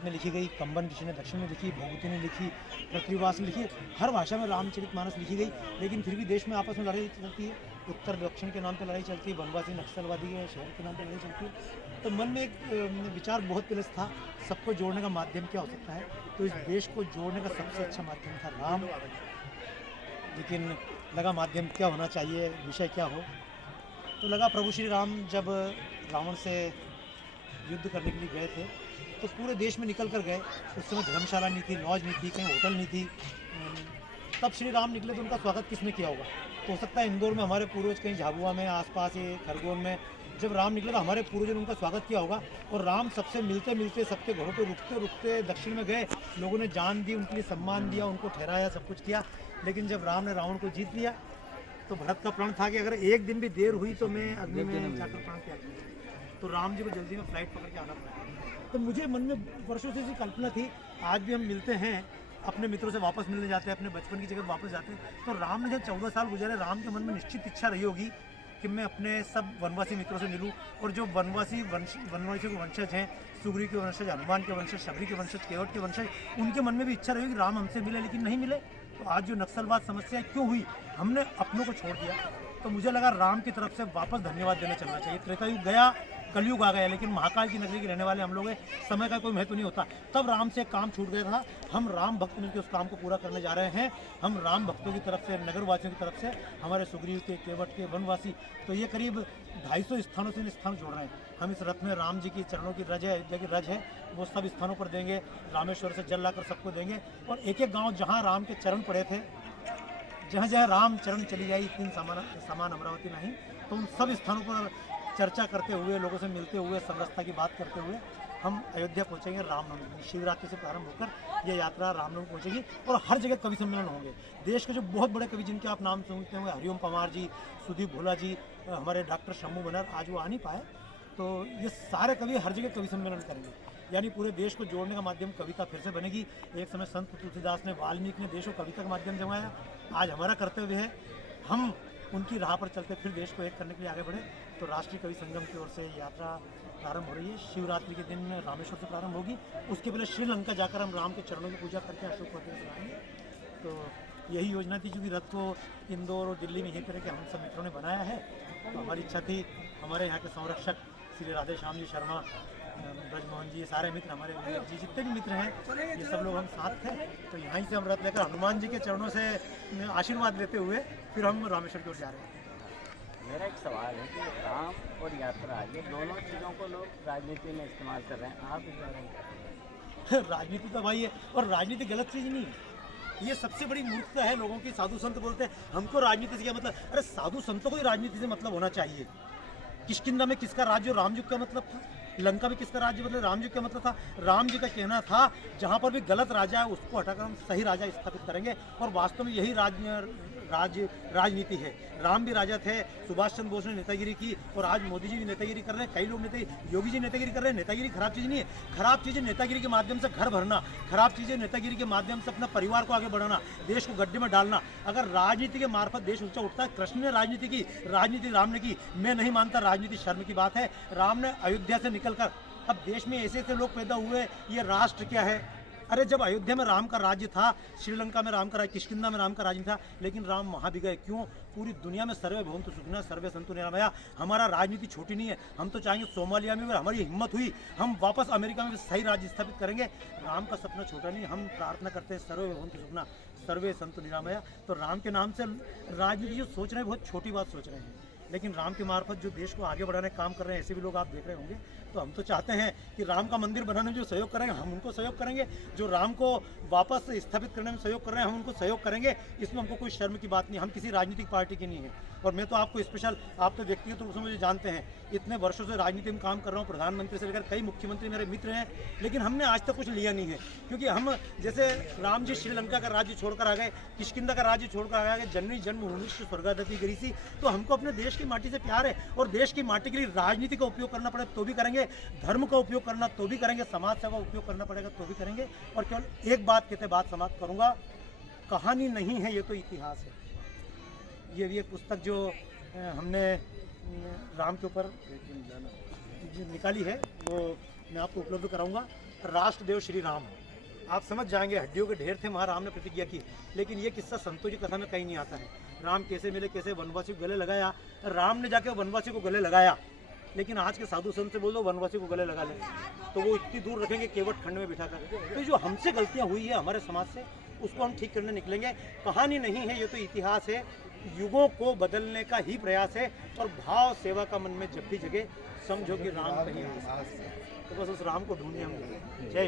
भारत में लिखी गई, कंबन ऋषि ने दक्षिण में लिखी, भभूति ने लिखी, पृथ्वीवास ने लिखी, हर भाषा में रामचरितमानस लिखी गई। लेकिन फिर भी देश में आपस में लड़ाई चलती है, उत्तर दक्षिण के नाम पे लड़ाई चलती है, वनवासी नक्सलवादी के शहर के नाम पे लड़ाई चलती है। तो मन में एक विचार बहुत पहले से था, सबको जोड़ने का माध्यम क्या हो सकता है। तो इस देश को जोड़ने का सबसे अच्छा माध्यम था राम, लेकिन लगा माध्यम क्या होना चाहिए, विषय क्या हो। तो लगा प्रभु श्री राम जब रावण से युद्ध करने के लिए गए थे तो पूरे देश में निकल कर गए। उस समय धर्मशाला नहीं थी, लॉज नहीं थी, कहीं होटल नहीं थी। तब श्री राम निकले तो उनका स्वागत किसने किया होगा। तो हो सकता है इंदौर में हमारे पूर्वज, कहीं झाबुआ में आसपास, ये खरगोन में जब राम निकले तो हमारे पूर्वजों ने उनका स्वागत किया होगा। और राम सबसे मिलते मिलते सबके घरों पे रुकते रुकते दक्षिण में गए, लोगों ने जान दी, उनके लिए सम्मान दिया, उनको ठहराया, सब कुछ किया। लेकिन जब राम ने रावण को जीत लिया तो भरत का प्रण था कि अगर एक दिन भी देर हुई तो मैं अग्नि में जाकर प्राण त्याग दूंगा। तो राम जी को जल्दी में फ्लाइट पकड़ के आना पड़ा। तो मुझे मन में वर्षों से ऐसी कल्पना थी, आज भी हम मिलते हैं, अपने मित्रों से वापस मिलने जाते हैं, अपने बचपन की जगह वापस जाते हैं। तो राम ने जब 14 साल गुजारे, राम के मन में निश्चित इच्छा रही होगी कि मैं अपने सब वनवासी मित्रों से मिलूं। और जो वनवासियों के वंशज हैं, सुग्रीव के वंशज, हनुमान के वंशज, शबरी के वंशज, केवट के वंशज, उनके मन में भी इच्छा रही होगी राम हमसे मिले, लेकिन नहीं मिले। तो आज जो नक्सलवाद समस्या क्यों हुई, हमने अपनों को छोड़ दिया। तो मुझे लगा राम की तरफ से वापस धन्यवाद देने चलना चाहिए। त्रेता युग गया, कलयुग आ गया, लेकिन महाकाल की नगरी के रहने वाले हम लोग हैं, समय का कोई महत्व नहीं होता। तब राम से काम छूट गया था, हम राम भक्त मिलकर उस काम को पूरा करने जा रहे हैं। हम राम भक्तों की तरफ से, नगरवासियों की तरफ से, हमारे सुग्रीव के, केवट के, वनवासी, तो ये करीब 250 स्थानों से स्थान जोड़ रहे हैं। हम इस रथ में राम जी की चरणों की रज है, अयोध्या की रज है, वो सब स्थानों पर देंगे। रामेश्वर से जल लाकर सबको देंगे। और एक एक गाँव जहाँ राम के चरण पड़े थे, जहाँ जहाँ राम चरण चली जाई, तीन समान अमरावती नहीं, तो उन सब स्थानों पर चर्चा करते हुए, लोगों से मिलते हुए, समरसता की बात करते हुए हम अयोध्या पहुँचेंगे। रामनवमी शिवरात्रि से प्रारंभ होकर यह यात्रा रामनवमी पहुँचेगी। और हर जगह कवि सम्मेलन होंगे। देश के जो बहुत बड़े कवि जिनके आप नाम सुनते होंगे, हरिओम पवार जी, सुदीप भोला जी, हमारे डॉक्टर शम्भू बनर, आज वो आ नहीं पाए, तो ये सारे कवि हर जगह कवि सम्मेलन करेंगे। यानी पूरे देश को जोड़ने का माध्यम कविता फिर से बनेगी। एक समय संत तुलसीदास ने, वाल्मीकि ने देश को कविता का माध्यम जमाया। आज हमारा कर्तव्य है, हम उनकी राह पर चलते फिर देश को एक करने के लिए आगे बढ़े। तो राष्ट्रीय कवि संगम की ओर से यात्रा प्रारंभ हो रही है। शिवरात्रि के दिन रामेश्वर से प्रारंभ होगी। उसके पहले श्रीलंका जाकर हम राम के चरणों की पूजा करके अशोक वगैरह से आएंगे। तो यही योजना थी, क्योंकि रथ को इंदौर और दिल्ली में यही तरह के हम सब मित्रों ने बनाया है। तो हमारी इच्छा थी, हमारे यहाँ के संरक्षक श्री राधे श्याम जी शर्मा, ब्रजमोहन जी, ये सारे मित्र, हमारे जी जितने भी मित्र हैं, ये सब लोग हम साथ थे। तो यहीं से हम रथ लेकर हनुमान जी के चरणों से आशीर्वाद लेते हुए फिर हम रामेश्वर की ओर जा रहे हैं। मेरा एक सवाल है कि राम और यात्रा, ये दोनों चीज़ों को लोग राजनीति में इस्तेमाल कर रहे हैं, आप इस बारे में? राजनीति तो भाई है, और राजनीति गलत चीज़ नहीं है। ये सबसे बड़ी मूर्खता है लोगों की। साधु संत बोलते हैं हमको राजनीति से क्या मतलब। अरे साधु संतों को ही राजनीति से मतलब होना चाहिए। किष्किंधा में किसका राज्य, रामयुग का मतलब था। लंका में किसका राज्य, मतलब रामयुग का मतलब था। राम जी का कहना था, जहाँ पर भी गलत राजा है उसको हटाकर हम सही राजा स्थापित करेंगे। और वास्तव में यही राजनीति है। राम भी राजा थे, सुभाष चंद्र बोस ने नेतागिरी की, और आज मोदी जी भी नेतागिरी कर रहे हैं, कई लोग नेतागिरी, योगी जी नेतागिरी कर रहे हैं। नेतागिरी खराब चीज़ नहीं है। खराब चीज़ है नेतागिरी के माध्यम से घर भरना, खराब चीज़ है नेतागिरी के माध्यम से अपना परिवार को आगे बढ़ाना, देश को गड्ढे में डालना। अगर राजनीति के मार्फत देश ऊंचा उठता है, कृष्ण ने राजनीति की, राजनीति राम ने की। मैं नहीं मानता राजनीति शर्म की बात है। राम ने अयोध्या से निकलकर, अब देश में ऐसे ऐसे लोग पैदा हुए, ये राष्ट्र क्या है। अरे जब अयोध्या में राम का राज्य था, श्रीलंका में राम का राज्य, किष्किंधा में राम का राज्य था, लेकिन राम वहाँ भी गए क्यों। पूरी दुनिया में सर्वे भवन्तु सुखिनः सर्वे सन्तु निरामया। हमारा राजनीति छोटी नहीं है। हम तो चाहेंगे सोमालिया में, अगर हमारी हिम्मत हुई, हम वापस अमेरिका में भी सही राज्य स्थापित करेंगे। राम का सपना छोटा नहीं। हम प्रार्थना करते हैं सर्वे भवन्तु सुखिनः सर्वे सन्तु निरामया। तो राम के नाम से राजनीति जो सोच रहे हैं, बहुत छोटी बात सोच रहे हैं। लेकिन राम की मार्फत जो देश को आगे बढ़ाने का काम कर रहे हैं, ऐसे भी लोग आप देख रहे होंगे। तो हम तो चाहते हैं कि राम का मंदिर बनाने में जो सहयोग करेंगे, हम उनको सहयोग करेंगे। जो राम को वापस स्थापित करने में सहयोग कर रहे हैं, हम उनको सहयोग करेंगे। इसमें हमको कोई शर्म की बात नहीं। हम किसी राजनीतिक पार्टी की नहीं है। और मैं तो आपको स्पेशल, आप तो व्यक्तिगत रूप से मुझे जानते हैं, इतने वर्षों से राजनीति में काम कर रहा हूँ, प्रधानमंत्री से लेकर कई मुख्यमंत्री मेरे मित्र हैं, लेकिन हमने आज तक कुछ लिया नहीं है। क्योंकि हम, जैसे राम जी श्रीलंका का राज्य छोड़कर आ गए, किष्किंधा का राज्य छोड़कर आ गए, जननी जन्मभूमि स्वर्गादपि गरीसी। तो हमको अपने देश की माटी से प्यार है, और देश की माटी के लिए राजनीति का उपयोग करना पड़े तो भी करेंगे, धर्म का उपयोग करना तो भी करेंगे, समाज सेवा का उपयोग करना पड़ेगा तो भी करेंगे। और केवल एक बात कहते बात समाप्त करूंगा, कहानी नहीं है, ये तो इतिहास है। ये भी एक पुस्तक जो हमने राम के ऊपर निकाली है, वो मैं आपको उपलब्ध कराऊंगा। राष्ट्रदेव श्री राम। आप समझ जाएंगे, हड्डियों के ढेर थे, वहाँ राम ने प्रतिज्ञा की। लेकिन ये किस्सा संतों की कथा में कहीं नहीं आता है। राम कैसे मिले, कैसे वनवासी को गले लगाया, राम ने जाके वनवासी को गले लगाया। लेकिन आज के साधु संत से बोल दो वनवासी को गले लगा ले, तो वो इतनी दूर रखेंगे केवट खंड में बिठाकर। तो जो हमसे गलतियाँ हुई है हमारे समाज से, उसको हम ठीक करने निकलेंगे। कहानी नहीं है, ये तो इतिहास है। युगों को बदलने का ही प्रयास है। और भाव सेवा का मन में जब भी जगे, समझो कि राम कहीं आस पास है। तो बस उस राम को ढूंढे हम। जय